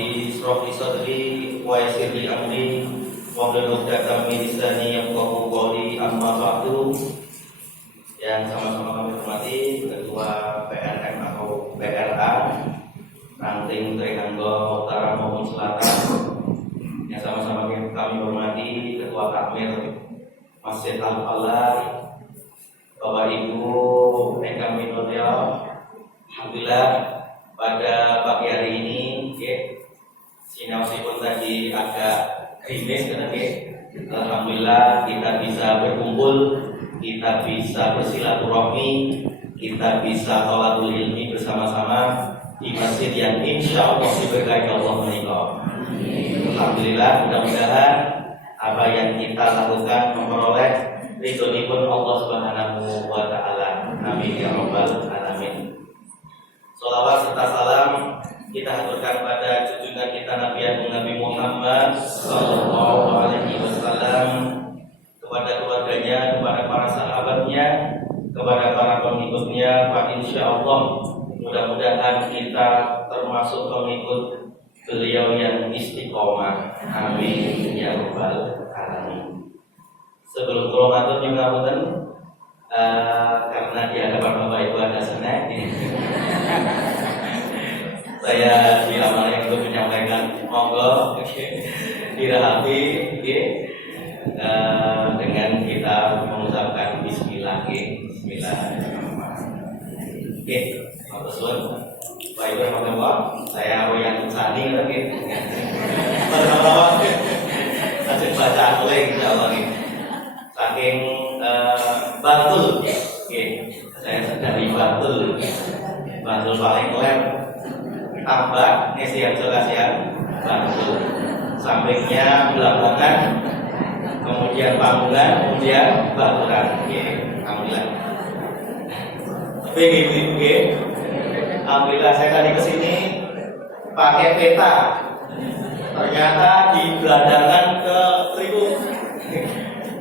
Rabbi israh li sadri wa yassir li amri wahlul 'uqdatam min lisani yafqahu qawli. Amma ba'du. Yang sama-sama kami hormati Ketua PRM atau PRA Ranting Trenganggo Utara maupun Selatan. Yang sama-sama kami hormati Ketua Takmir Masjid Al-Falah, Bapak Ibu ingkang minulya. Alhamdulillah pada pagi hari ini sinaosipun tadi agak krimis karena alhamdulillah kita bisa berkumpul, kita bisa bersilaturahmi, kita bisa thalabul ilmi bersama-sama di masjid yang insya Allah diberkahi Allah menikah. Alhamdulillah, mudah-mudahan apa yang kita lakukan memperoleh ridhonipun Allah Subhanahu wa taala. Amin ya rabbal alamin. Shalawat serta salam kita haturkan pada junjungan kita Nabi Muhammad sallallahu alaihi wasallam, kepada keluarganya, kepada para sahabatnya, kepada para pengikutnya. Pak insyaallah mudah-mudahan kita termasuk pengikut beliau yang istiqomah. Amin ya rabbal alamin. Sebelum kula matur nyuwun ngapunten karena di hadapan Bapak Ibu ada snack. Saya diamanai untuk menyampaikan, monggo dirahapi dengan kita mengucapkan Bismillah. Bismillahirrahmanirrahim. Matur suwun. Bapak Ibu rahmatullah, saya Wayan Sani pertama kasih bacaan oleh insyaallah ini. Saking Bantul, saya dari Bantul paling lem. Tambak Ngesiharjo kasihan Bantul, sampingnya Belambangan, kemudian Pambulan, kemudian Baturan. Alhamdulillah. Tapi ibu-ibu, alhamdulillah saya tadi kesini pakai peta. Ternyata di Belandangan ke Tribun,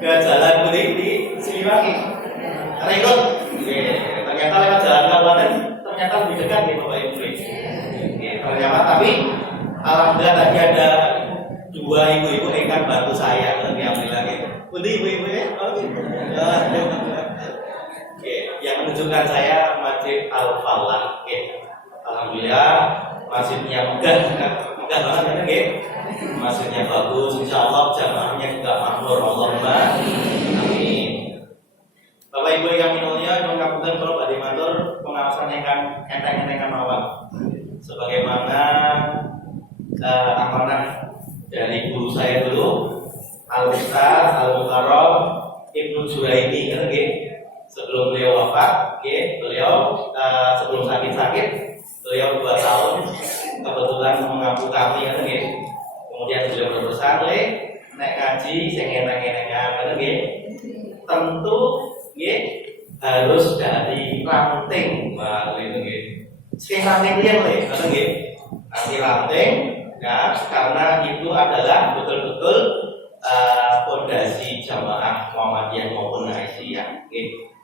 ke Jalan Kuning di Siliwangi, Renggot. Ternyata lewat Jalan Kabupaten ternyata lebih dekat nih Bapak Ibu. Ternyata tapi alhamdulillah tadi ada dua ibu-ibu yang bantu saya. Alhamdulillah. Undi ibu-ibu ya? Yang menunjukkan saya Masjid Al-Falah. Alhamdulillah masjidnya megah banget ya. Masjidnya bagus, insyaallah jamaahnya juga makmur. Allahumma amin. Bapak Ibu yang minulnya nyuwun ngapunten kula badhe matur pengawasan ingkang enteng-entengan mawon. Sebagaimana amanah dari guru saya dulu, Al-Ustaz Al-Mukarram Ibnu Juraidi, sebelum beliau wafat, beliau sebelum sakit-sakit, beliau 2 tahun kebetulan mengampu kami, kemudian beliau berpesan, nek kaji sing eneng-enengan, tentu harus dari ranting, ranting liyan nanti ranting ya, karena itu adalah betul-betul fondasi jamaah Muhammadiyah maupun Aisyah.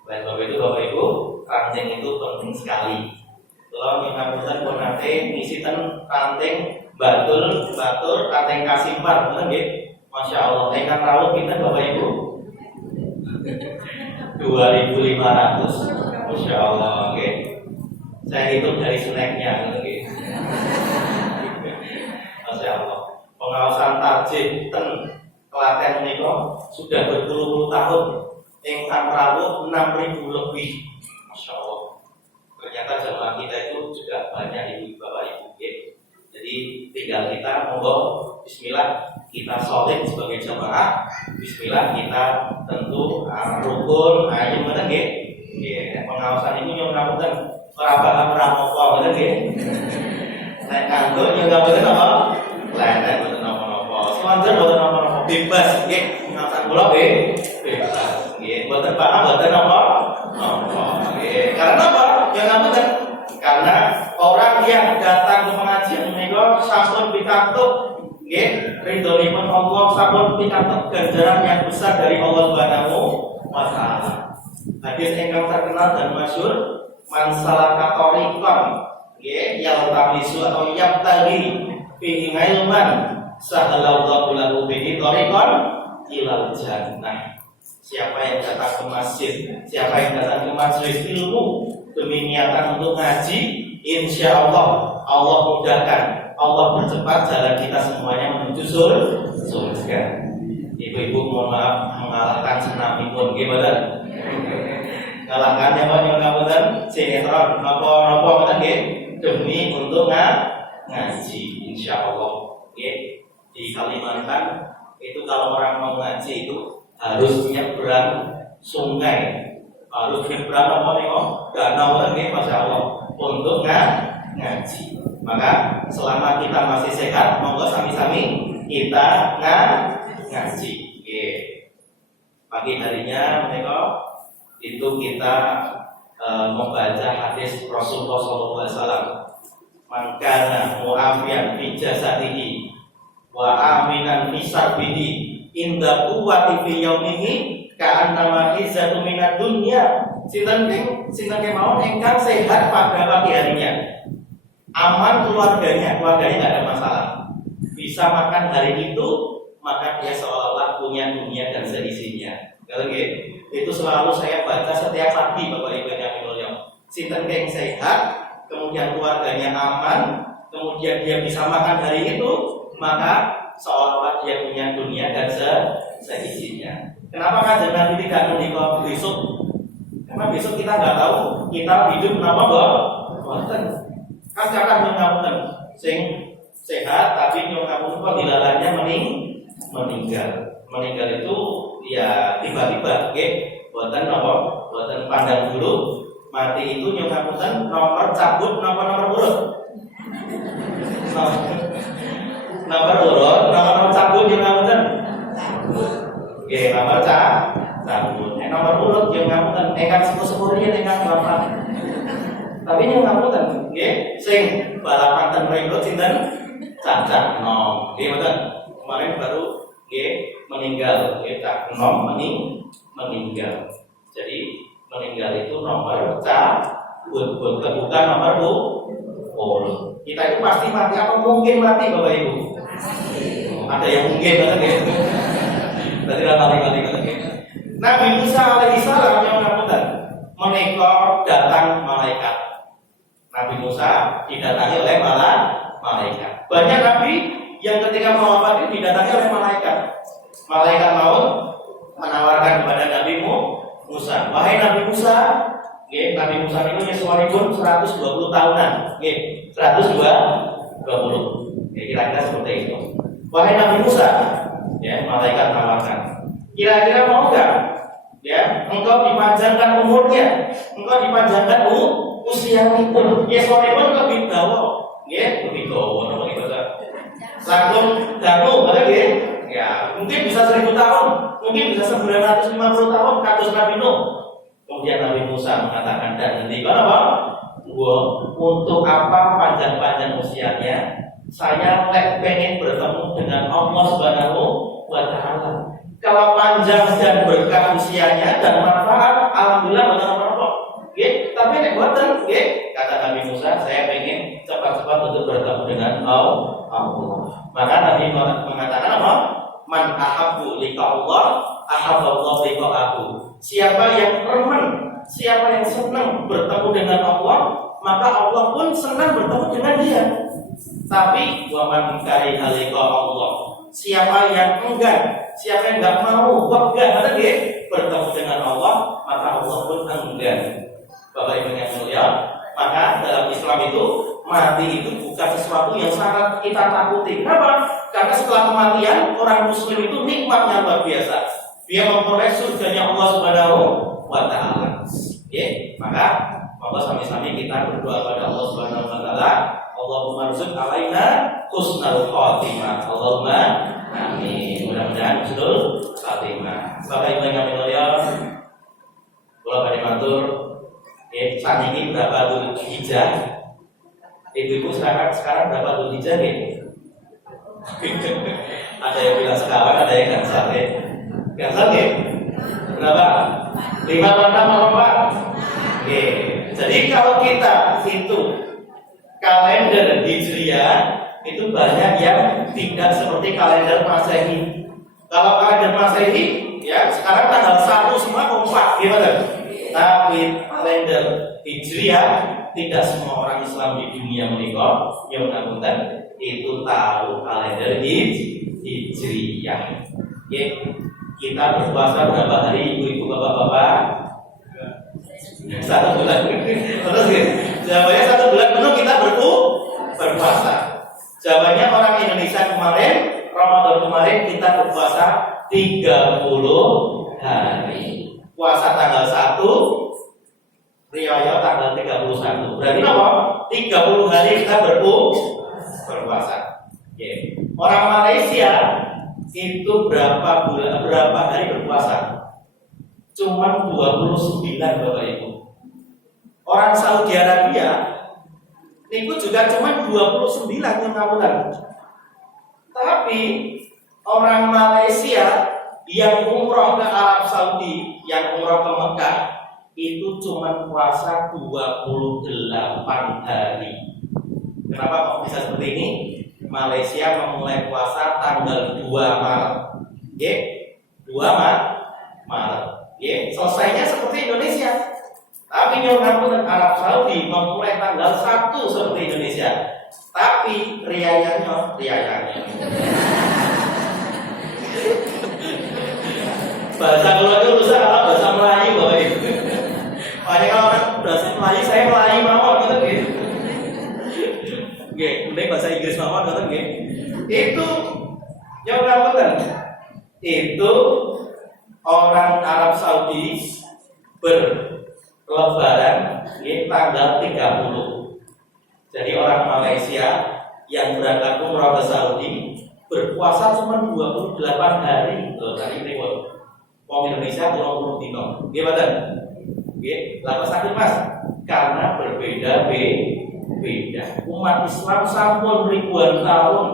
Oleh sebab itu Bapak Ibu, ranting itu penting sekali. Kalau ngapunten pun nanti ngisikan ranting batur ranting kasimbar, Masya Allah, ingkang rawuh pinten Bapak Ibu? 2.500. Masya Allah. Saya hitung dari snacknya. Masya Allah. Pengawasan tarjih ten Klaten menika sudah berpuluh-puluh tahun. Ingkang rawuh 6.000 lebih. Masya Allah. Ternyata jamaah kita itu juga banyak ibu bapak ibu. Jadi tinggal kita monggo bismillah kita solid sebagai jamaah. Bismillah kita tentu rukun ayem pengawasan ini nyuwun ngapunten ora paham ora apa nek kanggo nyuwun ngapunten apa? Lenen mboten napa-napa. Semanten mboten napa-napa, bebas pengawasan kula bebas. Mboten paham mboten napa? Karena apa? Nyuwun ngapunten karena orang yang datang ke pengajian menika sampun pikantuk ridhonipun Allah, sampun pikantuk ganjaran yang besar dari Allah Subhanahu wa taala. Hadis ingkang terkenal dan masyhur, man salaka tariqan yaltamisu atau yabtaghi fihi ilman sahalallahu lahu bihi thariqan ilal jannah. Siapa yang datang ke masjid, siapa yang datang ke majelis ilmu demi niatan untuk ngaji, insya Allah Allah mudahkan, Allah percepat jalan kita semuanya menuju surga. Ibu-ibu mohon maaf mengalahkan senam pun gimana? Ngalahkan yang kabupaten sinetron nopo demi untuk ngaji, insya Allah. Di Kalimantan itu kalau orang mau ngaji itu harus nyebrang sungai, harus nyebrang danau lagi, masya Allah, untuk ngaji. Maka selama kita masih sehat, monggo sami-sami kita ngaji. Pagi harinya mereka itu kita membaca hadis Rasulullah SAW. Mangkana mu'afiyan fi jasadihi wa aminan fi sarbihi inda quwwati fi yaumihi ka'annama izzatu minad dunya. Sinten kemawon ingkang sehat pada pagi harinya, aman keluarganya enggak ada masalah, bisa makan hari itu, maka dia seolah-olah punya dunia dan seisinya. Kalau itu selalu saya baca setiap pagi, Bapak Ibu yang mulia. Sinten yang sehat, kemudian keluarganya aman, kemudian dia bisa makan hari itu, maka seolah-olah dia punya dunia dan seisinya. Kenapa kan Nabi tidak menikah besok? Karena besok kita nggak tahu kita hidup kenapa boten. Kan kadang nyongapunten sing sehat tapi nyongapunten kok dilalanya meninggal. Meninggal itu ya tiba-tiba, boten pandang dulu. Mati itu nyongapunten nomor cabut nomor urut. Nomor urut, nomor cabut nyongapunten. Nomor cabut. Nomor urut nyongapunten ingkang sepuh-sepuh riyen ingkang bapak. Tapi nyongapunten, sing balapan ten mriku sinten? Cacak nom. Mboten. Kemarin baru meninggal, Cak Nom meninggal. Jadi meninggal itu nomor cabut, bukan nomor urut. Kita itu pasti mati apa mungkin mati, Bapak Ibu? Ada yang mungkin banget ya. Berarti kali-kali. Nabi Musa alaihissalam yang menika datang malaikat. Nabi Musa didatangi oleh malaikat. Banyak nabi yang ketika mau wafat didatangi oleh malaikat. Malaikat maut menawarkan kepada Nabi Musa, wahai Nabi Musa, Nabi Musa itu yuswanipun 120 tahunan, 120, kira-kira seperti itu. Wahai Nabi Musa, malaikat menawarkan, kira-kira mau enggak? Engkau dipanjangkan umurnya, engkau dipanjangkan usianipun, yuswanipun lebih dawa, lebih dawa, langsung dangu, mungkin bisa 1000 tahun, mungkin bisa 950 tahun, kados Nabi Nuh. Kemudian Nabi Musa mengatakan, dan nanti untuk apa panjang-panjang usianya? Saya pengen bertemu dengan Allah Subhanahu wa Ta'ala. Kalau panjang dan berkah usianya dan manfaat, alhamdulillah benar-benar. Tapi nek boten, kata Nabi Musa, saya pengen cepat-cepat untuk bertemu dengan Allah. Maka Nabi mengatakan apa? Man ahabbu liqa Allah, ahabballahu liqa'ahu. Siapa yang remen, siapa yang senang bertemu dengan Allah, maka Allah pun senang bertemu dengan dia. Tapi wa man kariha liqa Allah, siapa yang enggan, siapa yang enggak mau, enggak bertemu dengan Allah, maka Allah pun enggan. Bapak Ibu yang mulia, maka dalam Islam itu mati itu bukan sesuatu yang sangat kita takuti. Kenapa? Karena setelah kematian orang Muslim itu nikmatnya luar biasa. Dia memperoleh surganya Allah Subhanahu wa Ta'ala. Maka monggo sami-sami kita berdoa kepada Allah Subhanahu wa Ta'ala. Allahumma rzuq alaina husnul khatimah. Allahumma amin. Mudah-mudahan husnul khatimah. Bapak Ibu yang mulia, kula badhe matur, saat ini berapa Dzulhijjah? Ibu-ibu sekarang berapa Dzulhijjah Ada yang bilang sekarang, ada yang gansal Gansal berapa? 5 apa? Jadi kalau kita hitung kalender Hijriah, itu banyak yang tidak seperti kalender Masehi. Kalau kalender Masehi, ya sekarang tanggal 1 semua kompak, gimana? Tapi kalender Hijriah tidak semua orang Islam di dunia menikah yang ngapunten itu tahu kalender Hijriah. Oke, kita berpuasa berapa hari, ibu-ibu, bapak-bapak? 1 bulan. Terus ya, jawabannya 1 bulan penuh kita berpuasa. Jawabannya orang Indonesia kemarin, Ramadan kemarin kita berpuasa 30 hari. Puasa tanggal 1, riwayat tanggal 31. Berarti apa? 30 hari kita berpuasa. Oke. Orang Malaysia itu berapa hari berpuasa? Cuma 29, Bapak Ibu. Orang Saudi Arabia itu juga cuma 29 yang ngapunten. Tapi orang Malaysia yang umroh ke Arab Saudi, yang umroh ke Mekah itu cuma puasa 28 hari. Kenapa kok bisa seperti ini? Malaysia memulai puasa tanggal 2 Maret. Oke? 2 Maret. Oke, selesainya seperti Indonesia. Tapi yang ngapunten Arab Saudi memulai tanggal 1 seperti Indonesia. Tapi riayanya bahasa keluar itu rusak kalau bahasa Melayu, Bapak Ibu. Makanya kalau orang bahasa Melayu, saya Melayu mawon gitu. Oke, mending bahasa Inggris mawon gitu. Itu yang ngapunten. Itu orang Arab Saudi berlebaran tanggal 30. Jadi orang Malaysia yang berangkat umrah ke Saudi berpuasa cuma 28 hari. Loh, tadi repot. Wong Indonesia 20 dino. Gimana? Nggih, lapas sakit Mas. Karena berbeda beda. Umat Islam sampun ribuan tahun,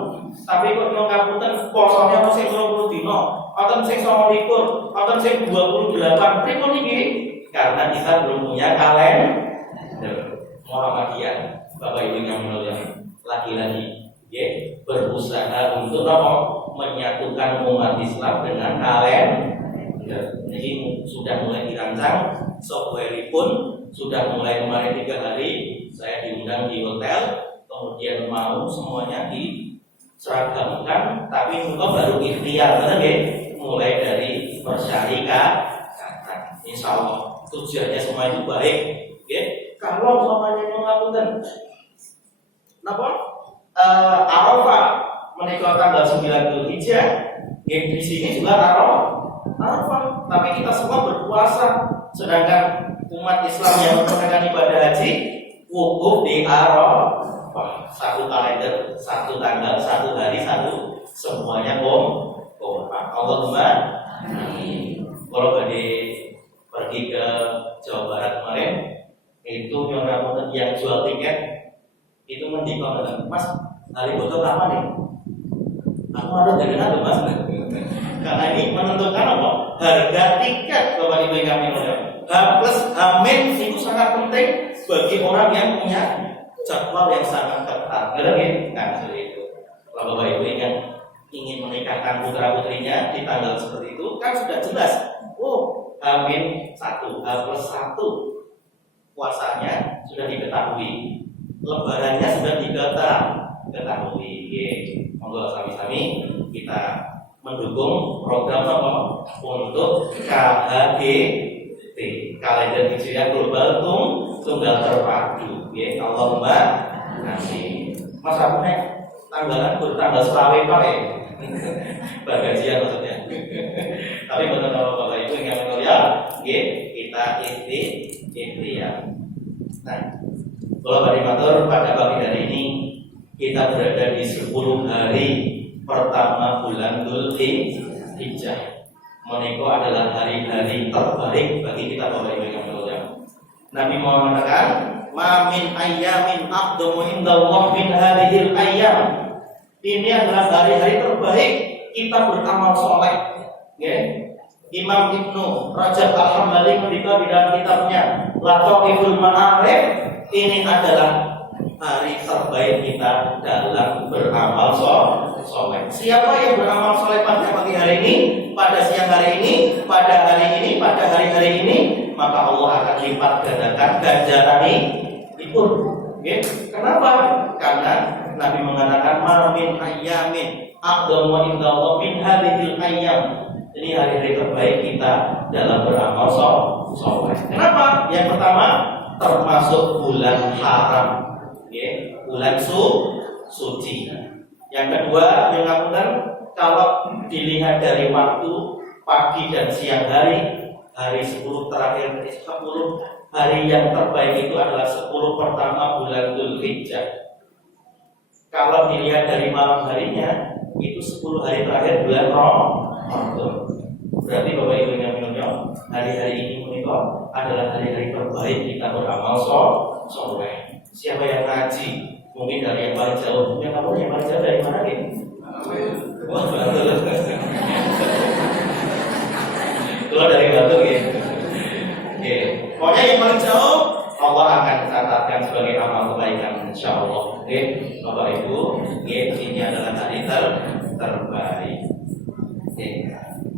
tapi kok nyong ngapunten posone ono sing 20 dino, wonten sing 29, wonten sing 28. Pripun iki? Karena kita belum punya kalender. Muhammadiyah. Bapak Ibu yang mulia, lagi-lagi berusaha untuk menyatukan umat Islam dengan kalender. Ini sudah mulai dirancang, software pun sudah mulai kemarin 3 hari saya diundang di hotel, kemudian mau semuanya diseragamkan, tapi juga baru ikhtiar, mulai dari persyarikatan. Insya Allah tujuannya semua itu baik. Kalau semuanya yang ngapunten, Arafah menikah tanggal 9 Dzulhijjah, di sini juga Arafah, tapi kita semua berpuasa, sedangkan umat Islam yang melaksanakan ibadah haji wukuf di Arafah, 1 kalender, 1 tanggal, 1 hari, 1 semuanya kompak. Allahumma amin. Kalau pergi ke Jawa Barat kemarin, itu yang jual tiket itu mendikon, Mas, hari foto apa nih? Aku harus dengar tuh Mas. Karena ini menentukan apa? Harga tiket, Bapak Ibu yang kami hormati. Plus amin itu sangat penting bagi orang yang punya jadwal yang sangat ketat. Nah, seperti itu. Kalau Bapak Ibu ingin menikahkan putra putrinya di tanggal seperti itu, kan sudah jelas. Oh, amin 1, plus 1 puasanya sudah diketahui, lebarannya sudah diketahui. Monggo sami-sami kita mendukung program apa untuk KHGT, Kalender Hijriah Global Tunggal Terpadu. Allahumma amin. Mas aku tanggalan bertanggal selawe Pak bagajian maksudnya. Tapi benar Bapak Ibu yang mulia, kita ikhtiar. Nah, kalau Matur pada pagi hari ini kita berada di 10 hari pertama bulan Dzulhijjah. Menika adalah hari-hari terbaik bagi kita Bapak Ibu yang mulia. Nabi Muhammad mengatakan, "Ma min ayyamin aqdamu indallah min hadhil ayyam." Ini adalah hari-hari terbaik kita beramal soleh. Imam Ibnu Rajab Al-Hambali ketika di dalam kitabnya Lataiful Ma'arif, ini adalah hari terbaik kita dalam beramal soleh. Siapa yang beramal soleh pada pagi hari ini, pada siang hari ini, pada hari ini, pada hari-hari ini, maka Allah akan lipat gandakan ganjaran itu. Kenapa? Karena Nabi mengatakan mamin ayamin aqdamu indallah min hadhil ayyam. Ini hari-hari terbaik kita dalam beramal soleh. Kenapa? Yang pertama, termasuk bulan haram, bulan suci. Yang kedua, mengakukan kalau dilihat dari waktu pagi dan siang hari 10 terakhir, 10 hari yang terbaik itu adalah 10 pertama bulan Dzulhijjah. Kalau dilihat dari malam harinya, itu 10 hari terakhir bulan Ramadan. Berarti Bapak Ibu yang menyunyum, hari-hari ini menikah adalah hari-hari terbaik kita beramal soleh. Siapa yang ngaji, mungkin dari yang paling jauh, yang kamu yang paling jauh dari mana nih? Wah, betul. Keluar dari Batu gitu. Pokoknya yang paling jauh Allah akan catatkan sebagai amal kebaikan, insyaallah. Bapak Ibu, ini adalah hari terbaik.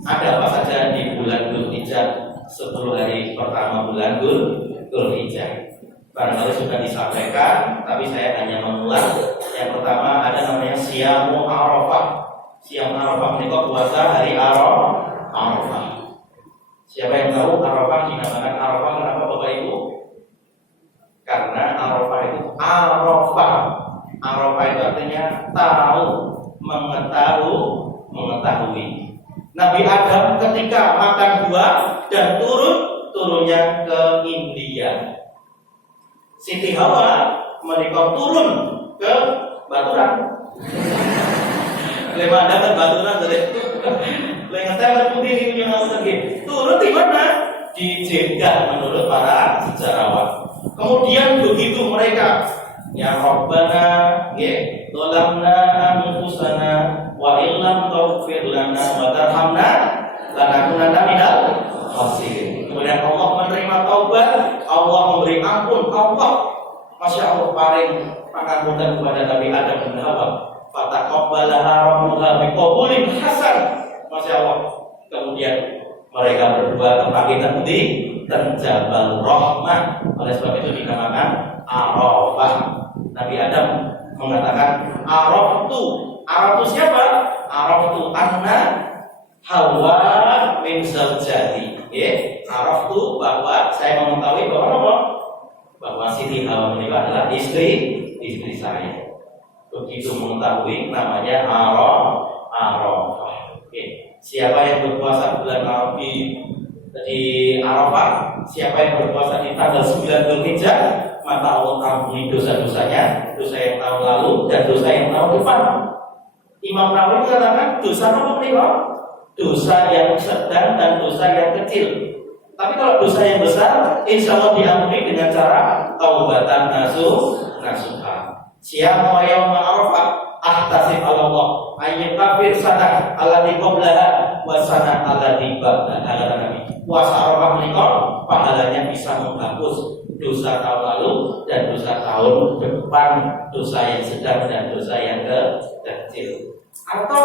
Ada apa saja di bulan Dzulhijjah, 10 hari pertama bulan Dzulhijjah? Barangkali sudah disampaikan, tapi saya hanya mengulang. Yang pertama ada namanya Siyamu Arafah. Siyamu Arafah itu puasa hari Arafah. Siapa yang tahu Arafah dinamakan Arafah kenapa Bapak Ibu? Karena Arafah itu Arafah itu artinya tahu, mengetahui. Nabi Adam ketika makan buah dan turunnya ke India. Siti Hawa menikah turun ke Baturan. Lema ada ke Baturan dari lengan putih yang mau pergi. Turun di mana? Di Jeddah menurut para sejarawan. Kemudian begitu mereka ya Rabbana dolamna anfusana wa illam taghfir lana wa tarhamna lanakunanna minal khasirin. Kemudian Allah menerima taubat, Allah memberi ampun, Allah Masya Allah paling pengampunan kepada Nabi Adam dan Hawa. Fataqabbalaha rabbuha biqabulin hasan. Masya Allah. Kemudian mereka berdua kebangkitan putih dan Jabal Rahmah. Oleh sebab itu dinamakan Arafah. Nabi Adam mengatakan Araf itu siapa? Araf itu anna Hawa min zawjati. Araf itu bahwa saya mengetahui bahwa Siti Hawa menikah adalah istri saya. Begitu mengetahui namanya Arafah. Siapa yang berpuasa bulan Arafah di Arafah, siapa yang berpuasa di tanggal 9 Dzulhijjah, maka Allah ampuni dosa-dosanya, dosa yang tahun lalu dan dosa yang tahun depan. Imam Nawawi mengatakan dosa apa nih? Dosa yang sedang dan dosa yang kecil. Tapi kalau dosa yang besar, insya Allah diampuni dengan cara taubatan nasuha. Siapa yang Arafah ahtasib Allah ayyul kafir sana allati qablaha wa sana allati ba'daha. Puasa Arafah menikah pahalanya bisa menghapus dosa tahun lalu dan dosa tahun depan, dosa yang sedang dan dosa yang kecil. Atau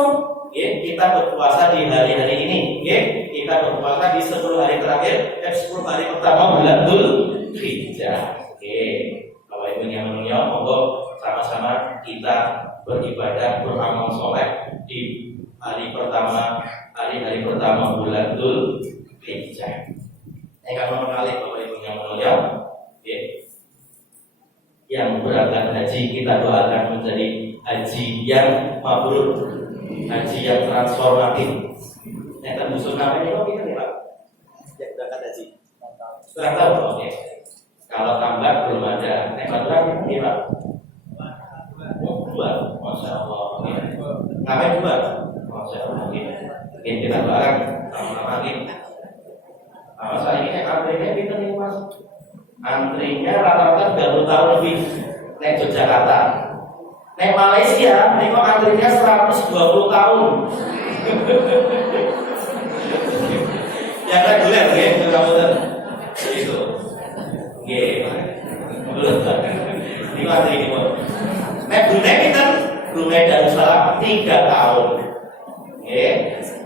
kita berpuasa di hari-hari ini, kita berpuasa di 10 hari terakhir, 10 hari pertama bulan Dzulhijjah. Bapak Ibu yang mulia, monggo sama-sama kita beribadah beramal soleh di hari hari pertama bulan Dzulhijjah. Yang mengenali Bapak Ibu yang mulia, yang berangkat haji kita doakan menjadi haji yang mabrur, haji yang transformatif. Yang terbusur namanya kok kita nih Pak? Yang berangkat haji. Setengah tahun, oke. Kalau tambah belum ada. Yang Baturan ini Pak? Dua, Masya Allah. Ngapain dua? Masya Allah. Mungkin kita doakan sama-sama ini. Masa ini antrinya kita nih Mas. Antrinya rata-rata 30 tahun lebih. Nek Yogyakarta, nek Malaysia, nek antrinya 120 tahun. Yang reguler ya, kamu itu. Ini antri ini 3 tahun. Oke.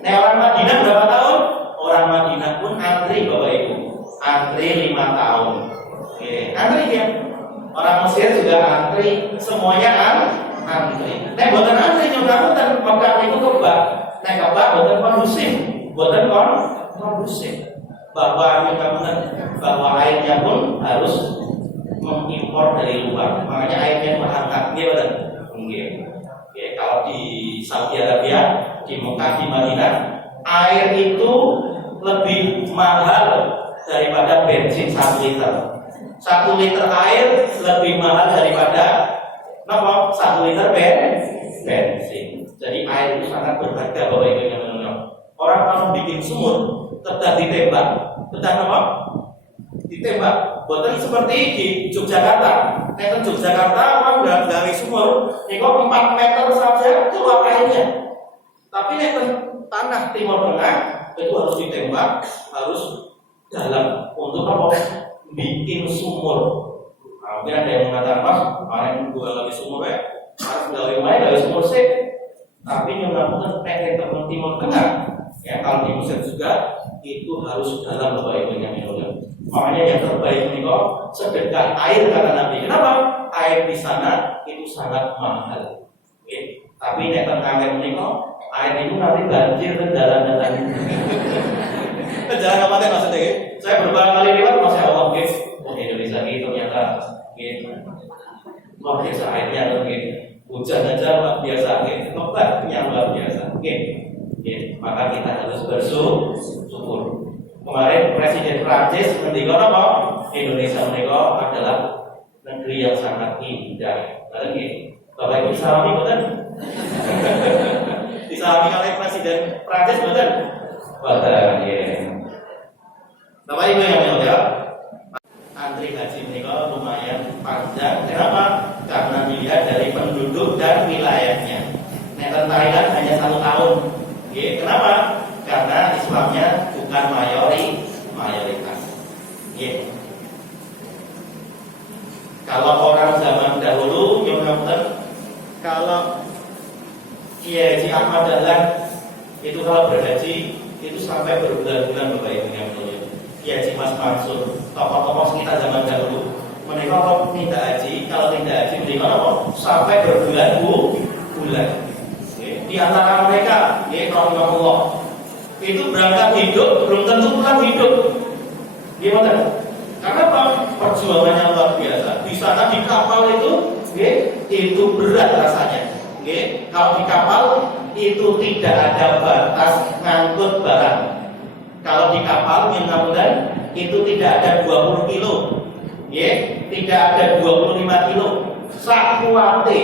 Nah, orang Madinah berapa tahun? Orang Madinah pun antri Bapak Ibu. Antri 5 tahun. Oke, antri ya. Orang Mesir juga antri, semuanya antri. Nah, buatan antri juga buatan Mekah itu kebak. Nah, kebak buatan kondusif, buatan kondusif. Bahwa airnya pun harus mengimpor dari luar. Makanya airnya berangkat, dia betul. Oke, kalau di Saudi Arabia, di Mekah, di Madinah, air itu lebih mahal daripada bensin 1 liter. 1 liter air lebih mahal daripada 1 liter bensin. Jadi air itu sangat berharga Bapak Ibu yang menonton. Orang kalau bikin sumur tetap ditembak. Tetap apa? Ditembak. Bukan seperti di Yogyakarta. Di Yogyakarta orang dari sumur itu 4 meter saja keluar airnya. Tapi di tanah Timur Tengah itu harus ditembak, harus dalam untuk apa? Bikin sumur. Nah, mungkin ada yang mengatakan, Mas, kemarin gua lagi sumur ya, harus dari sumur sih. Tapi nyunakan teman Timur Tengah, ya kalau di Mesir juga itu harus dalam Bapak Ibu yang mulia. Makanya yang terbaik ini kok sedekah air kata Nabi. Kenapa? Air di sana itu sangat mahal. Oke. Tapi nek tengah ini kok air itu nanti banjir ke jalan-jalan. Jalan apa maksudnya? Saya berkali-kali lewat masya Allah, guys. Oh, Indonesia ini ternyata, luar biasa airnya, hujan aja luar biasa, obatnya luar biasa. Maka kita harus bersyukur. Kemarin Presiden Prancis mendikon apa? Indonesia menikah adalah negeri yang sangat indah. Lalu Bapak Ibu disalami betul? Disalami oleh Presiden Prancis betul? Betul, ya. Bapak Ibu yang mulia, antri haji menikah lumayan panjang. Kenapa? Karena dilihat dari penduduk dan wilayahnya. Neten Thailand hanya 1 tahun. Kenapa? Karena Islamnya bukan mayoritas. Kalau orang zaman dahulu, kalau Kiai Haji Ahmad Dahlan itu kalau berhaji itu sampai berbulan-bulan Bapak Ibu yang mulia. Kiai Haji Mas Mansur, tokoh-tokoh kita zaman dahulu, mereka kalau tidak haji, sampai berbulan-bulan. Di antara mereka, rahimahullah, itu berangkat hidup belum tentu pulang hidup. Gimana? Karena apa? Perjuangannya luar biasa. Di sana di kapal itu berat rasanya. Kalau di kapal itu tidak ada batas ngangkut barang. Kalau di kapal mudah-mudahan itu tidak ada 20 kilo, tidak ada 25 kilo. Sakuate,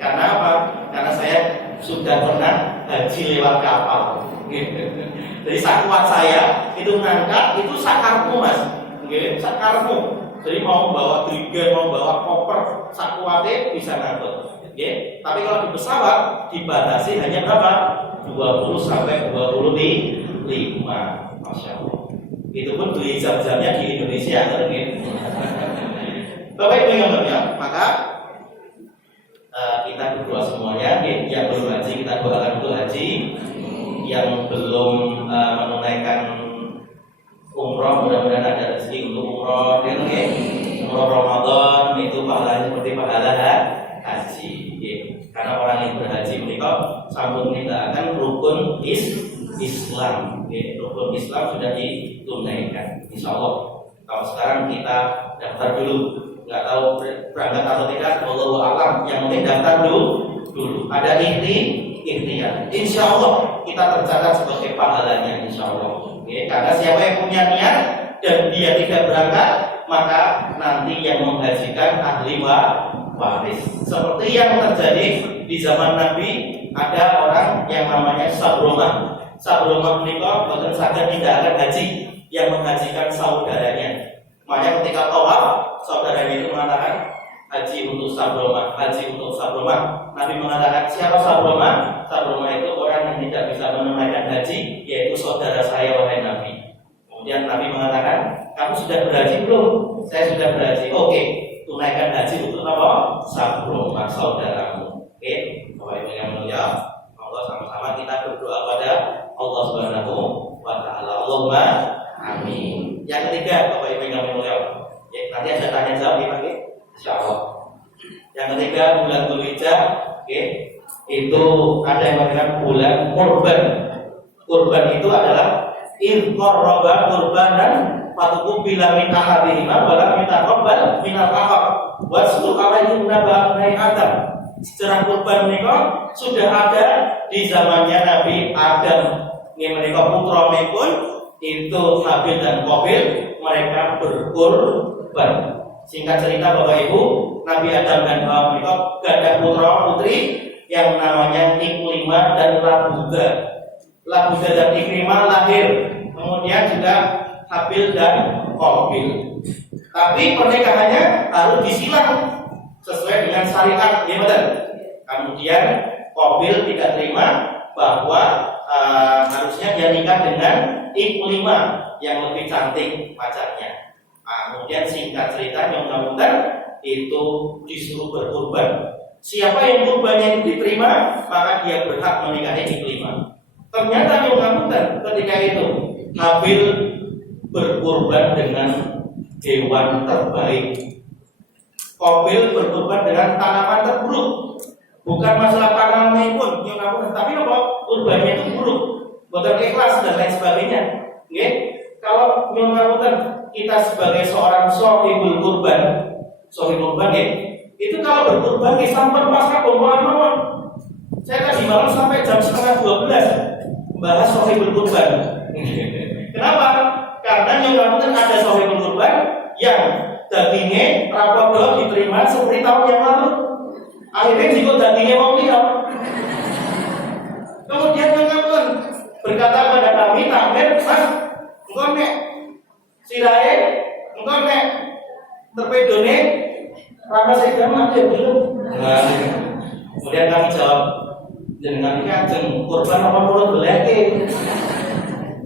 karena apa? Karena saya sudah pernah haji lewat kapal. Jadi sakuat saya itu ngangkat itu sakarmu Mas, sakarmu. Jadi mau bawa drigen, mau bawa koper, sakuate bisa ngangkut. Tapi kalau di pesawat dibatasi hanya berapa? 20 sampai 25. Masya Allah. Itu pun beli jam-jamnya di Indonesia, kan? Bapak Ibu yang mulia, maka kita berdoa semuanya. Yang belum haji kita doakan untuk haji. Yang belum menunaikan umroh, mudah-mudahan ada rezeki untuk umroh. Umroh Ramadan itu pahalanya seperti pahala haji. Karena orang yang berhaji menikah sambung kita akan rukun Islam. Rukun Islam sudah ditunaikan. Insya Allah. Kalau sekarang kita daftar dulu, nggak tahu berangkat atau tidak, wallahu a'lam. Yang penting daftar dulu. Ada ikhtiar. Insya Allah kita tercatat sebagai pahalanya. Insya Allah. Karena siapa yang punya niat dan dia tidak berangkat, maka nanti yang menghajikan ahli waris. Seperti yang terjadi di zaman Nabi, ada orang yang namanya Sabromah. Sabromah menikah bahkan sadar tidak akan haji, yang menghajikan saudaranya. Makanya ketika tawaf, saudaranya itu mengatakan haji untuk Sabromah, haji untuk Sabromah. Nabi mengatakan siapa Sabromah? Sabromah itu orang yang tidak bisa menunaikan haji, yaitu saudara saya wahai Nabi. Kemudian Nabi mengatakan, kamu sudah berhaji belum? Saya sudah berhaji. Oke, tunaikan haji untuk apa? Sabromah saudaramu. Bapak Ibu ya. Monggo sama-sama kita berdoa pada Allah Subhanahu wa taala. Allahumma amin. Yang ketiga, Bapak Ibu yang mulia. Ya, nanti ada tanya jawab nih Pak, insyaallah. Yang ketiga bulan Dzulhijjah, oke. Itu ada yang mengatakan bulan kurban. Kurban itu adalah qarraba qurbanan fatuqbila min ahadihima wa lam yutaqabbal min al-akhar wa sulu alaihi naba'ai Adam. Sejarah kurban menika sudah ada di zamannya Nabi Adam. Ini menika putra pun itu Habil dan Qabil, mereka berkurban. Singkat cerita Bapak Ibu, Nabi Adam dan Hawa menika gadah putra putri yang namanya Ikrimah dan Labuda. Labuda dan Ikrimah lahir, kemudian juga Habil dan Qabil. Tapi pernikahannya harus disilang sesuai dengan syariat, ya betul. Kemudian Qabil tidak terima bahwa harusnya dia nikah dengan Ikrimah yang lebih cantik pacarnya. Kemudian singkat cerita yang itu disuruh berkurban. Siapa yang kurbannya itu diterima, maka dia berhak menikahi Ikrimah. Ternyata yang ketika itu Habil berkurban dengan hewan terbaik, Qabil berkurban dengan tanaman terburuk. Bukan masalah tanaman pun yang tapi apa? Kurbannya itu buruk, boten ikhlas dan lain sebagainya. Oke? Kalau yang kita sebagai seorang sohibul kurban, itu kalau berkurban di sampai pasca bongkaran. Saya tadi malam sampai jam 11:30 membahas sohibul kurban. Kenapa? Karena yang ada sohibul kurban yang dagingnya rapodo diterima seperti tahun yang lalu. Akhirnya jika dagingnya mau lihat. Kemudian yang berkata pada kami, takmir, Mas, engkau nek sirai, engkau nek terpedone rama saya mati belum. Kemudian kami jawab, jangan kaceng kurban apa menurut belaki.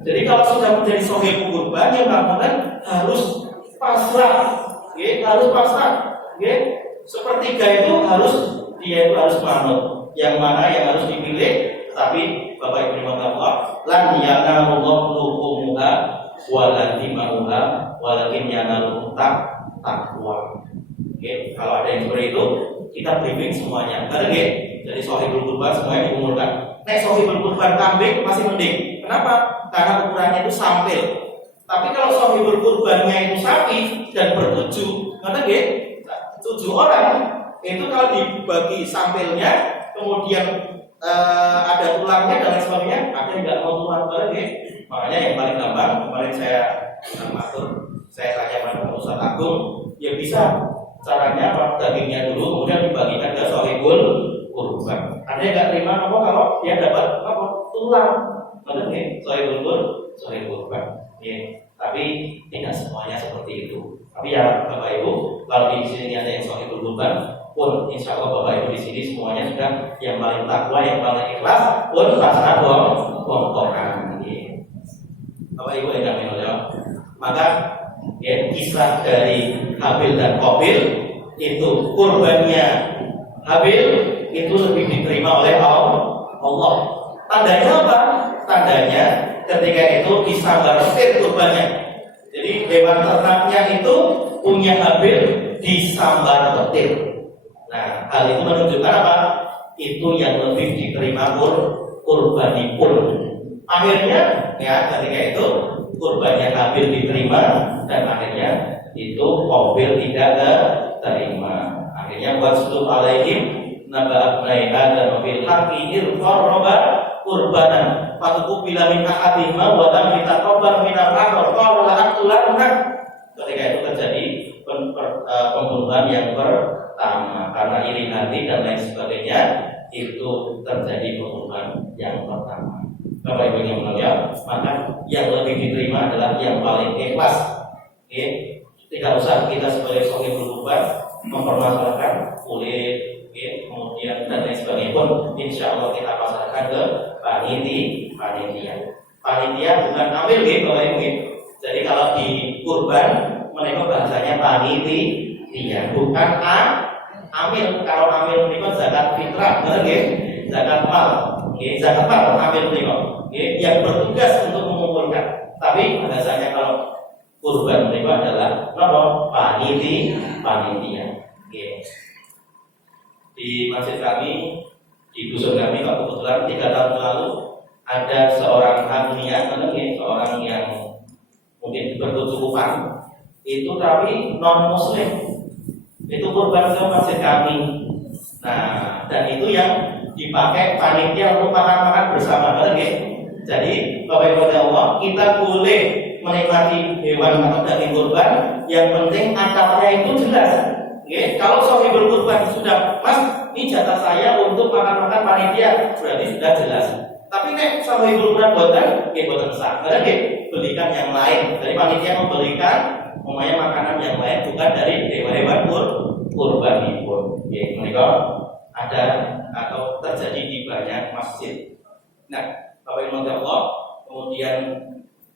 Jadi kalau sudah menjadi sohib kurban yang melakukan harus pasrah, harus pasrah. Sepertiga itu dia itu harus manut. Yang mana yang harus dipilih? Tapi Bapak Ibu Allah, lan yanalullahu luhumuha wala dimauha walakin yanalul taqwa. Kalau ada yang seperti itu, kita briefing semuanya. Benar nggih? Jadi sohibul kurban semuanya dikumpulkan. Nek sohibul kurban kambing masih mending. Kenapa? Karena ukurannya itu sampil. Tapi kalau sohibul kurbannya itu sapi dan bertujuh, ngerti nggih? 7 orang itu kalau dibagi sampilnya, kemudian ada tulangnya dan lain sebagainya, ada yang nggak mau tulang lagi. Makanya yang paling gampang kemarin saya tanya pada Ustaz Agung, ya bisa caranya dagingnya dulu, kemudian dibagikan ke sohibul kurban. Ada yang nggak terima apa kalau dia dapat tulang, ngerti? Sohibul kurban. Tapi tidak semuanya seperti itu. Tapi ya Bapak Ibu, kalau di sini ada yang sohibul kurban, pun insya Allah Bapak Ibu di sini semuanya sudah yang paling takwa, yang paling ikhlas, pun pasrah bongkokan. Bapak Ibu yang kami muliakan, maka kisah dari Habil dan Qabil itu kurbannya Habil itu lebih diterima oleh Allah. Tandanya apa? Tandanya ketika itu disambar petir kurbannya. Jadi hewan ternaknya itu punya Habil disambar petir. Nah, hal itu menunjukkan apa? Itu yang lebih diterima kurbanipun. Akhirnya, ya ketika itu kurbannya Habil diterima dan akhirnya itu Qabil tidak terima. Akhirnya waslu alaihim naba'ai Adam bil haqqi irqarraba qurbanan fatuqbila min ahadihima wa lam yutaqabbal min al-akhar qala aqtulanna. Ketika itu terjadi pembunuhan yang pertama karena iri hati dan lain sebagainya, itu terjadi pembunuhan yang pertama. Bapak Ibu yang mulia, maka yang lebih diterima adalah yang paling ikhlas. Tidak usah kita sebagai sohibul kurban mempermasalahkan kulit, kemudian dan lain sebagainya pun insya Allah kita pasarkan ke panitia. Panitia bukan amil, Bapak Ibu. Jadi kalau di kurban mereka bahasanya panitia, bukan amil. Kalau amil mereka zakat fitrah, benar nggih? zakat mal, zakat mal ambil menika, yang bertugas untuk mengumpulkan. Tapi biasanya kalau kurban itu adalah panitia. Di masjid kami, di dusun kami, kebetulan 3 tahun lalu ada seorang agniya, seorang yang mungkin berkecukupan itu tapi non muslim, itu kurban ke masjid kami. Nah, dan itu yang dipakai panitia untuk makan-makan bersama, Jadi Bapak Ibu Allah, kita boleh menikmati hewan atau daging kurban, yang penting akarnya itu jelas. Kalau sohibul kurban sudah, Mas, ini jatah saya untuk makan-makan panitia, berarti sudah jelas. Tapi nek sohibul kurban buatan sah, karena belikan yang lain. Dari panitia membelikan makanan yang lain, bukan dari hewan kurban itu. Mereka ada atau terjadi di banyak masjid. Nah, Bapak Ibu Allah, kemudian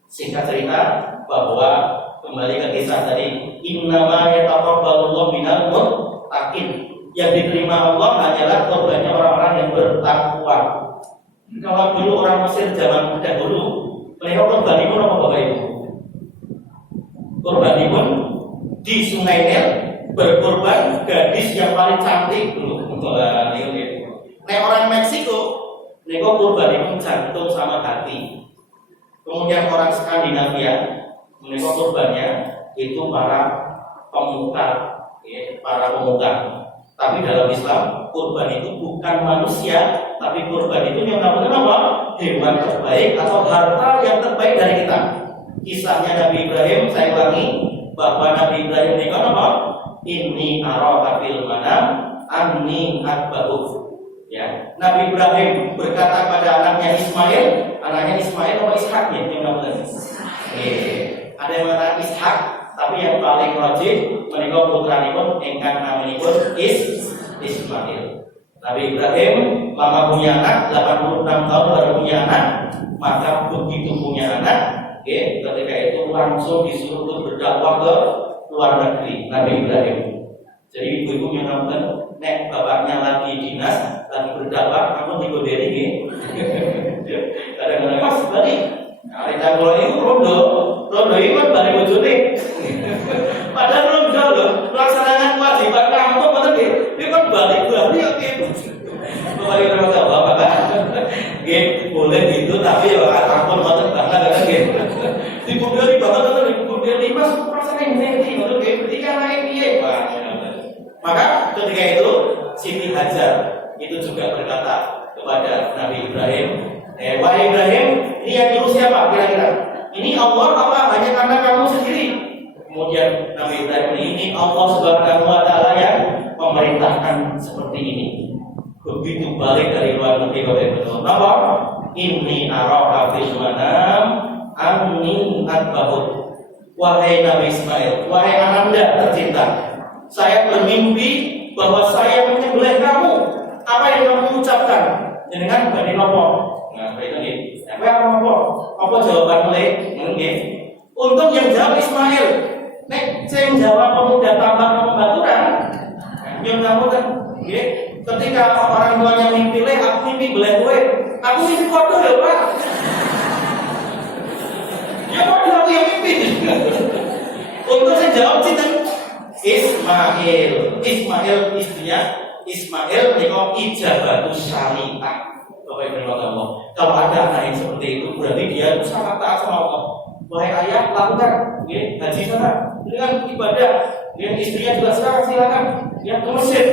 singkat cerita bahwa kembali ke kisah tadi, innama yataqabbalullahu minal muttaqin. Yang diterima Allah hanyalah korbannya orang-orang yang bertakwa. Kalau dulu orang Mesir zaman dahulu, mereka korban itu apa Bapak Ibu? Korban itu di Sungai Nil berkorban gadis yang paling cantik dulu. Nah, orang Meksiko, mereka korban itu jantung sama hati. Kemudian orang Skandinavia, mereka korbannya itu para pemuka. Tapi dalam Islam, kurban itu bukan manusia, tapi kurban itu yang namanya apa? Hewan terbaik atau harta yang terbaik dari kita. Kisahnya Nabi Ibrahim, saya ulangi, bahwa Nabi Ibrahim ini kan apa? Inni araka fil manam anni atba'uk. Ya, Nabi Ibrahim berkata kepada anaknya Ismail apa Ishak ya? Yang namanya ada yang mengatakan Ishak, tapi yang paling rajih menika putranipun ingkang namanipun Ismail. Nabi Ibrahim lama punya anak, 86 tahun baru punya anak, maka begitu punya anak, ketika itu langsung disuruh untuk berdakwah ke luar negeri. Nabi Ibrahim. Jadi ibu-ibu yang nonton, nek bapaknya lagi dinas, lagi berdakwah, kamu digodeni kadang-kadang mas balik. Nah, kita kalau itu rondo itu kan balik bojone. Padahal rondo loh, melaksanakan kewajiban kamu betul dia kan balik oke. Kembali ke rondo apa kan? Boleh gitu, tapi ya apapun macam bangga kan gitu. Dibudeli banget atau dibudeli mas, perasaan yang ini betul ketika naik dia. Maka ketika itu Siti Hajar itu juga berkata kepada Nabi Ibrahim, wahai Ibrahim, ini yang nyuruh siapa kira-kira? Ini Allah apa hanya karena kamu sendiri? Kemudian Nabi Ibrahim ini Allah Subhanahu wa taala yang memerintahkan seperti ini. Begitu balik dari luar negeri betul. Apa? Inni araka fil manam anni atba'uk. Wahai Nabi Ismail, wahai ananda tercinta, saya bermimpi bahwa saya menyembelih kamu. Apa yang kamu ucapkan? Dengan bani nopo. Nah, itu nih. Apa yang nopo? Apa jawaban mulai? Untuk yang jawab Ismail. Nek saya jawab pemuda tambah pembaturan. Yang kamu kan, ketika orang tuanya mimpi aku mimpi belah gue. Aku mimpi kodoh ya Pak. Ya kodoh aku yang mimpi. Untuk saya jawab cinta Ismail istrinya Ismail niko ijabatus syariah. Bapak Ibu Allah. Kalau ada anak yang seperti itu berarti dia sangat taat sama Allah. Wahai ayah lakukan, haji sana dengan ibadah. Istrinya juga sekarang silakan, ke masjid,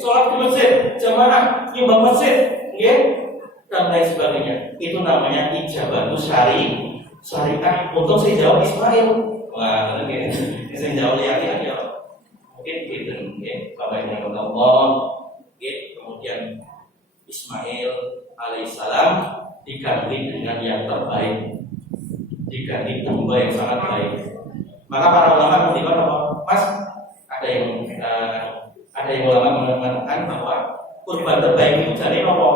sholat di masjid, jamaah nyumbang masjid, dan lain sebagainya. Itu namanya ijabatus syariah. Untuk saya jawab Ismail. Wah, ini saya jawab ya. Mungkin gitu, Bapak Ibu Allah. Kemudian Ismail alaihissalam diganti dengan yang terbaik, diganti domba yang sangat baik. Maka para ulama mengatakan bahwa Mas, ada yang ulama mengatakan bahwa kurban terbaik itu jadi apa?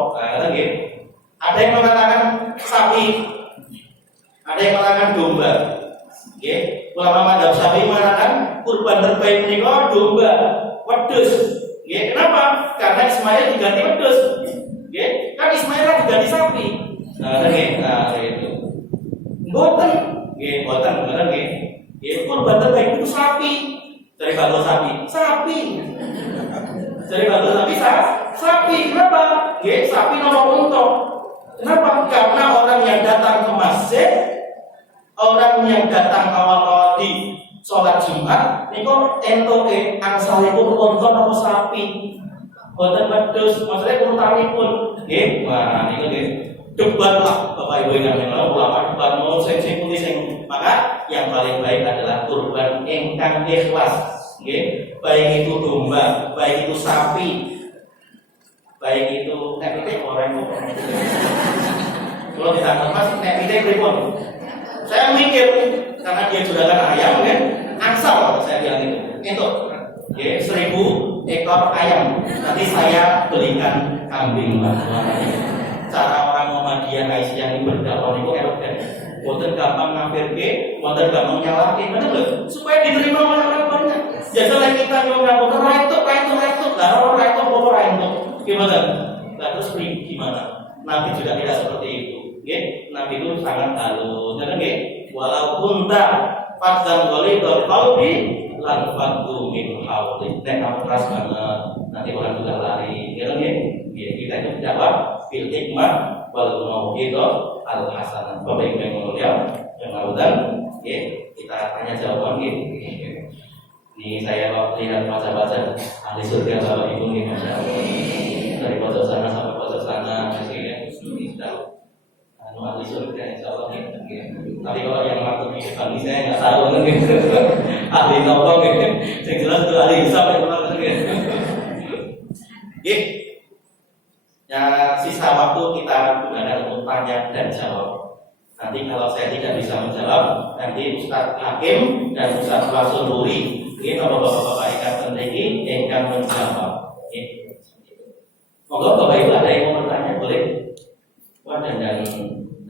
Ada yang mengatakan sapi, ada yang mengatakan domba. Ulama madzhab Syafi'i mengatakan kurban terbaik ini domba, wedhus. Kenapa? Karena Ismail diganti wedhus. dadi sapi. Nah, itu. Boten, boten nggih. Kurban terbaik itu sapi. Dari bakul sapi. Dari bakul sapi sapi. Kenapa? Sapi nomor untung. Kenapa? Karena orang yang datang ke masjid, orang yang datang awal-awal di sholat Jumat, niku entoke angsalipun untung apa sapi. Boten wedhus, maksudnya urutanipun. Wah niku debat lah Bapak Ibu yang ulama debat mau sing putih sing maka yang paling baik adalah kurban ingkang ikhlas. Baik itu domba, baik itu sapi, baik itu nepite orang kok. Kalau ditanya Mas nepite pripun? Saya mikir karena dia juragan ayam kan, angsal saya bilang itu. Itu 1000 ekor ayam. Nanti saya belikan kambing Mas. Cara orang Muhammadiyah Aisyah ini berdakwah itu erogen. Boten gampang ngampirke, boten gampang nyalahke, bener lho. Supaya diterima oleh orang banyak. Ya selain kita yang ngomong raituk, lah orang raituk. Gimana? Nah, terus gimana? Nabi juga tidak seperti itu. Nabi itu sangat halus. Jadi walaupun tak fadzan ghalidul qalbi lan faddu min hawli. Nek kamu keras banget, nanti orang juga lari. Kita itu jawab bil hikmah wal mau'izah al hasanah. Bapak Ibu yang mulia, yang lalutan, kita tanya jawaban Ini saya lihat baca-baca ahli surga Bapak Ibu nih, Masya Allah. Dari pojok sana sampai pojok sana, ini tahu. Ahli surga Insya Allah Tapi kalau yang waktu di depan ini saya nggak tahu ahli nolong yang jelas itu ahli hisab yang Ya, sisa waktu kita gunakan untuk tanya dan jawab. Nanti kalau saya tidak bisa menjawab, nanti Ustaz Hakim dan Ustaz Rasul Nuri, bapak-bapak ikan penting ingkang menjawab. Monggo Bapak Ibu ada yang mau bertanya boleh? Wah dan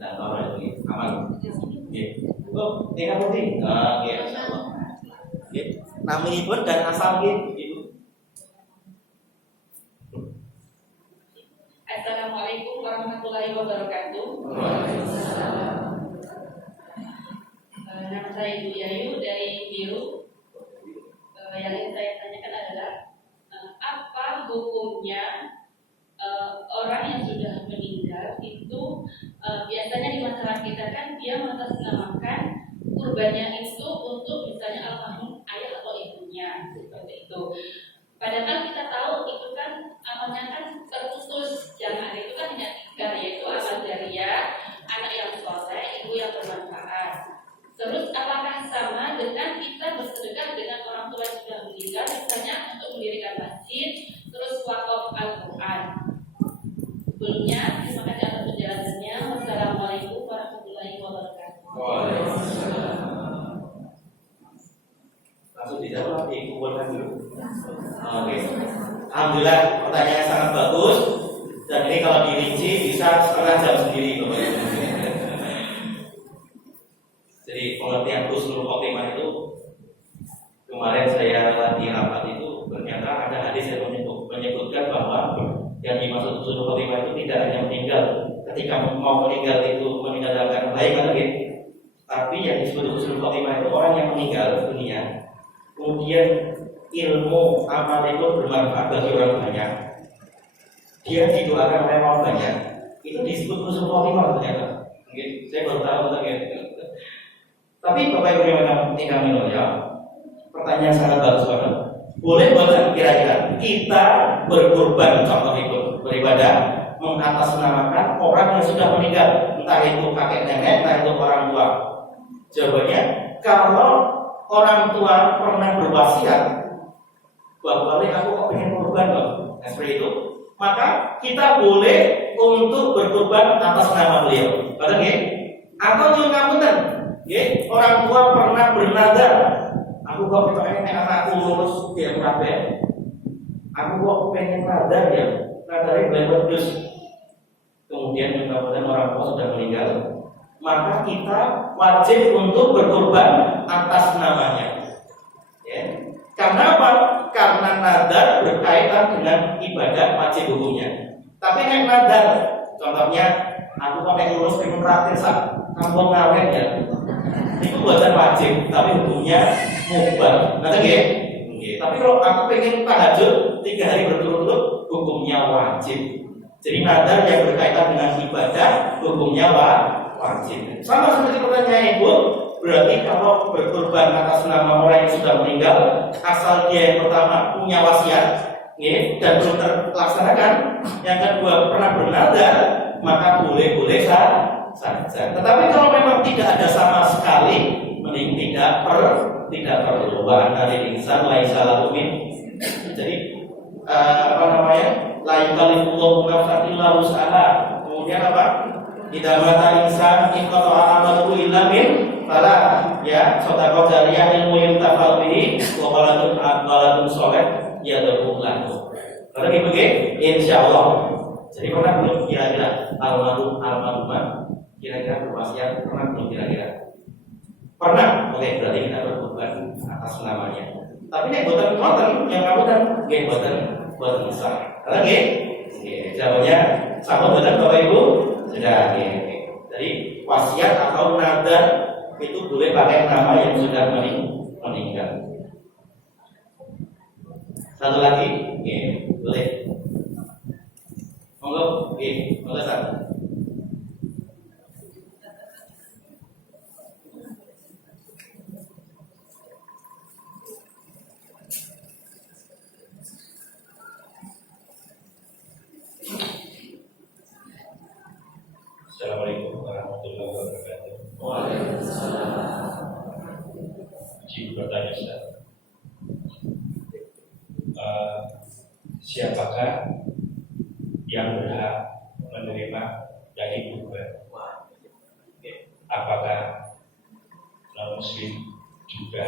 Bapak Ibu aman. Oh, ikan penting. Insyaallah. Naminipun dan asal Ibu. Assalamualaikum warahmatullahi wabarakatuh. Nama saya Ibu Yayu dari Biru. Yang ingin saya tanyakan adalah apa hukumnya orang yang sudah meninggal itu biasanya di masyarakat kita kan dia mengatasnamakan kurbannya itu untuk misalnya almarhum ayah atau ibunya seperti itu. Padahal kita tahu itu kan amalnya kan terputus, jangan itu kan hanya 3 yaitu amal jariah, anak yang soleh, ibu yang bermanfaat. Terus apakah sama dengan kita bersedekah dengan orang tua yang sudah meninggal, misalnya untuk mendirikan masjid, terus wakaf Al-Quran? Sebelumnya terima kasih atas penjelasannya. Wassalamualaikum warahmatullahi wabarakatuh. Langsung dijawab dikumpulkan dulu. Oke. Alhamdulillah pertanyaan sangat bagus dan ini kalau dirinci bisa setengah jam sendiri Bapak Ibu. Jadi pengertian husnul khotimah itu kemarin saya lagi rapat itu ternyata ada hadis yang menyebutkan bahwa yang dimaksud husnul khotimah itu tidak hanya meninggal ketika mau meninggal itu meninggalkan baik lagi, tapi yang disebut husnul khotimah itu orang yang meninggal dunia kemudian ilmu amal itu bermanfaat bagi orang banyak, dia didoakan oleh orang banyak, itu disebut husnul khotimah ternyata. Saya baru tahu ternyata. Tapi Bapak Ibu yang tinggal ya, pertanyaan sangat bagus banget. Boleh bukan kira-kira kita berkurban contoh itu beribadah mengatasnamakan orang yang sudah meninggal, entah itu kakek nenek, entah itu orang tua? Jawabannya, kalau orang tua pernah berwasiat bahwa aku kok pengen kurban loh, seperti itu, maka kita boleh untuk berkurban atas nama beliau. Betul ya? Atau juga ngapunten, orang tua pernah bernazar, aku kok pengen anakku lulus dia kabeh, aku kok pengen nazar ya, nazarnya boleh wedhus. Kemudian mudah-mudahan orang tua sudah meninggal, maka kita wajib untuk berkorban atas namanya. Ya. Karena apa? Karena nazar berkaitan dengan ibadah wajib hukumnya. Tapi yang nazar, contohnya aku pakai lurus pengen traktir sak kampung ngawen ya. Itu buatan wajib, tapi hukumnya mubah. Nanti nggih. Nggih. Tapi kalau aku pengen tahajud 3 hari berturut-turut, hukumnya wajib. Jadi nadar yang berkaitan dengan ibadah, hukumnya wajib. Sama seperti pertanyaan Ibu, berarti kalau berkorban atas nama orang yang sudah meninggal, asal dia yang pertama punya wasiat, dan belum terlaksanakan, yang kedua pernah bernadar, maka boleh-boleh saja. Tetapi kalau memang tidak ada sama sekali, mending tidak perlu. Wa anil insan laisa lahu min. Jadi la yukallifullahu nafsan illa wus'aha. Kemudian apa? Idza mata insan inqata'a amaluhu illa min fala ya shadaqah jariyah ilmu yuntafa'u bihi wa waladun sholih yad'u lahu. Kalau begitu insyaallah. Jadi pernah belum kira-kira almarhumah kira-kira berwasiat pernah belum kira-kira? Pernah? Oke, berarti kita berkorban atas namanya. Tapi nek boten wonten yang ngapunten nggih boten sah. Karena nggih jawabannya sama benar Bapak Ibu? Sudah nggih. Jadi wasiat atau nadar itu boleh pakai nama yang sudah meninggal. Satu lagi, nggih, boleh. Monggo, nggih, monggo satu. Assalamualaikum warahmatullahi wabarakatuh. Waalaikumsalam. Izin bertanya Ustaz, siapakah yang berhak menerima daging kurban? Apakah non-muslim juga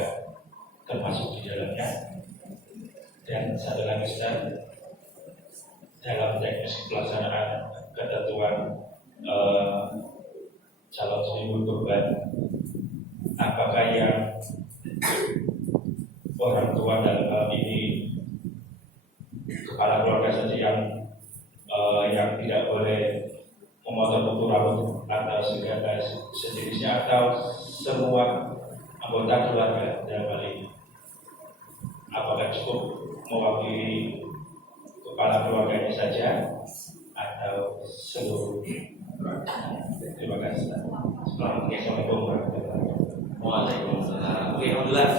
termasuk di dalamnya? Dan satu lagi Ustaz, dalam teknis pelaksanaan ketentuan calon sahibul kurban, apakah yang orang tua dalam hal ini kepala keluarga saja yang tidak boleh memotong kuku rambut atau segala sejenisnya, atau semua anggota keluarga dalam hal ini? Apakah cukup mewakili kepala keluarga ini saja atau seluruh? Terima kasih. Assalamualaikum warahmatullahi wabarakatuh. Waalaikumsalam. Oke, alhamdulillah.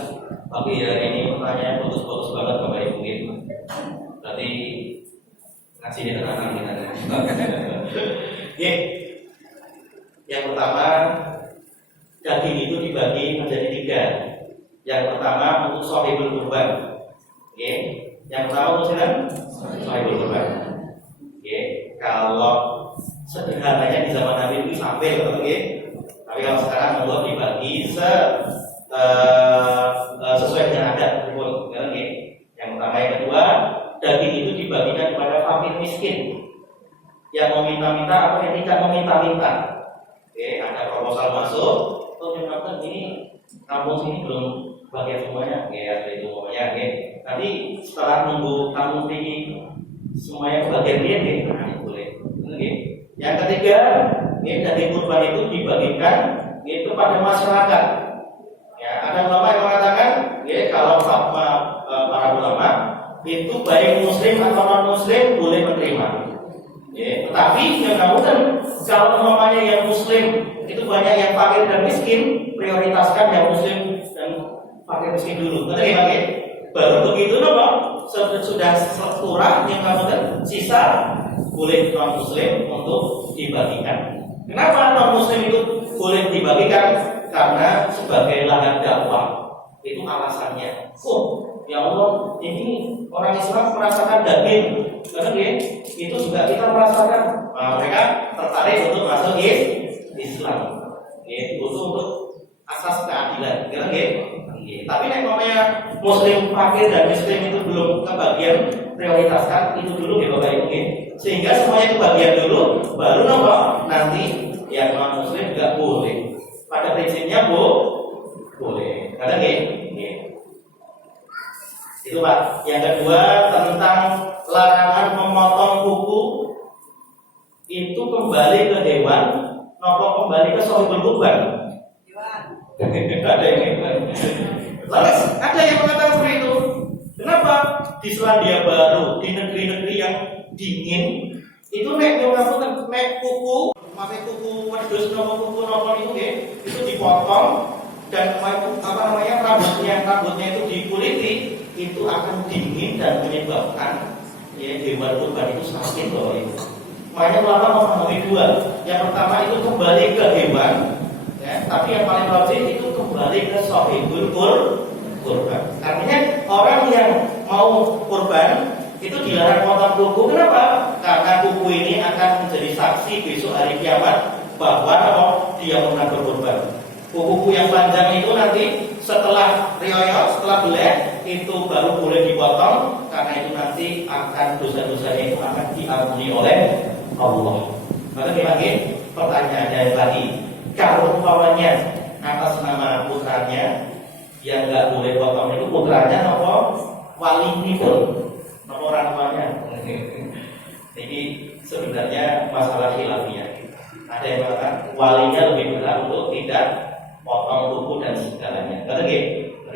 Tapi ya ini pertanyaan putus-putus banget Bapak Ibu mungkin. Berarti ngasih dia tenang kita. Oke. Yang pertama, daging itu dibagi menjadi 3. Yang pertama untuk shahibul kurban. Oke. Yang pertama untuk shahibul kurban. Oke. Kalau sederhananya di zaman Nabi itu sampai tapi kalau sekarang Allah dibagi sesuai dengan adat hukum. Yang pertama, yang kedua, daging itu dibagikan kepada fakir miskin yang meminta-minta atau yang tidak meminta-minta. Ada proposal masuk, ternyata ini kampung sini belum bagian semuanya, ada itu semuanya. Nanti setelah nunggu kampung ini semuanya kebagian dia, boleh. Yang ketiga, daging kurban itu dibagikan itu pada masyarakat. Ya, ada ulama yang mengatakan, kalau fatwa para ulama itu baik muslim atau non muslim boleh menerima. Tetapi yang kemudian kalau umpamanya yang muslim itu banyak yang fakir dan miskin, prioritaskan yang muslim dan fakir miskin dulu. Baru begitu sudah kurang yang kemudian sisa boleh non muslim untuk dibagikan. Kenapa non muslim itu boleh dibagikan? Karena sebagai lahan dakwah. Itu alasannya. Ya Allah, ini orang Islam merasakan daging, karena itu juga kita merasakan. Nah, mereka tertarik untuk masuk Islam. Untuk asas keadilan. Tapi namanya muslim fakir dan miskin itu belum kebagian, prioritaskan itu dulu Bapak Ibu. Sehingga semuanya kebagian dulu, baru nanti yang non muslim juga boleh. Pada prinsipnya boleh. Karena itu Pak. Yang kedua tentang larangan memotong kuku, itu itu kembali ke hewan nopo kembali ke sohibul kurban? Ada yang ada yang mengatakan seperti itu. Kenapa? Di Selandia Baru, di negeri-negeri yang dingin, itu nek kuku, mame kuku wedhus nopo kuku nopo itu dipotong dan rambutnya itu dikuliti, itu akan dingin dan menyebabkan ya hewan kurban itu sakit loh itu. Makanya ulama memahami dua. Yang pertama itu kembali ke hewan, ya, tapi yang paling logis itu kembali ke sohibul kurban. Artinya orang yang mau kurban itu dilarang potong kuku. Kenapa? Karena kuku ini akan menjadi saksi besok hari kiamat bahwa dia pernah berkurban. Kuku yang panjang itu nanti setelah rioyo, setelah belek itu baru boleh dipotong, karena itu nanti akan dosa-dosanya itu akan diampuni oleh Allah. Maka lagi pertanyaannya tadi, kalau umpamanya atas nama putranya yang nggak boleh potong itu putranya nopo wali ini pun nopo orang tuanya. Jadi sebenarnya masalah khilafiyah. Ada yang mengatakan walinya lebih berat untuk tidak potong kuku dan segalanya. Kata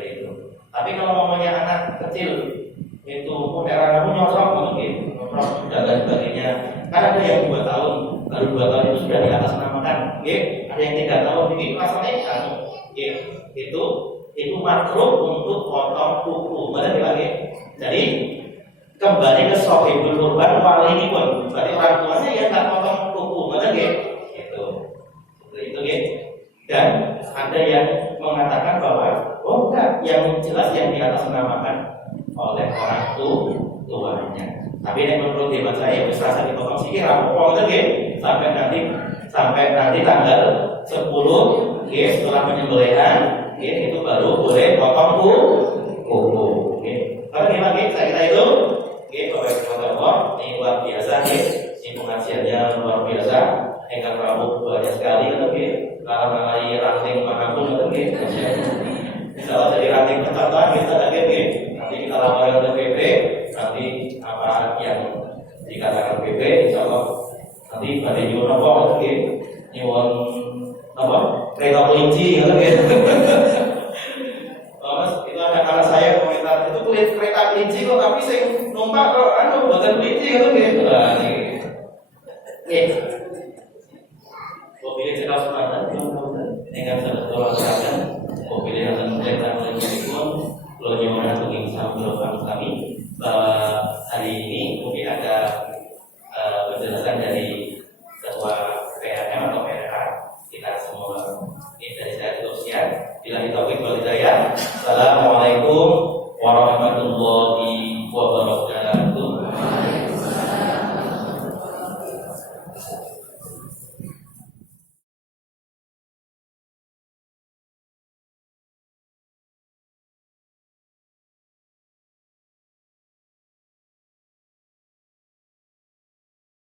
itu. Tapi kalau ngomongnya anak kecil itu modern kamu nyosok mungkin nyosok dan sebagainya. Kan ada yang 2 tahun, baru 2 tahun itu sudah di atas namakan. Ada yang 3 tahun, jadi rasanya itu makruh untuk potong kuku. Berarti lagi. Jadi kembali ke sohibul kurban wali ini pun berarti orang tuanya ya nggak potong kuku. Berarti itu dan ada yang mengatakan bahwa enggak, yang jelas yang di atas namakan oleh orang tuanya. Tapi yang menurut hemat saya bisa saya dipotong sikit rampok sampai nanti tanggal 10 setelah penyembelihan itu baru boleh potong kuku. Kalau gimana saya kira itu Bapak ini luar biasa ini pengajiannya luar biasa. Engkau rambut banyak sekali kalau mengalami ranting manapun misalnya dari ranting pertama kita ada nanti kita laporan ke PP, nanti apa yang dikatakan PP insya Allah nanti pada nyuwun apa nyuwun apa kereta kelinci Mas itu ada anak saya komentar itu kulit kereta kelinci kok tapi saya numpak kok buatan kelinci Bila cerita semata, dengan satu tolak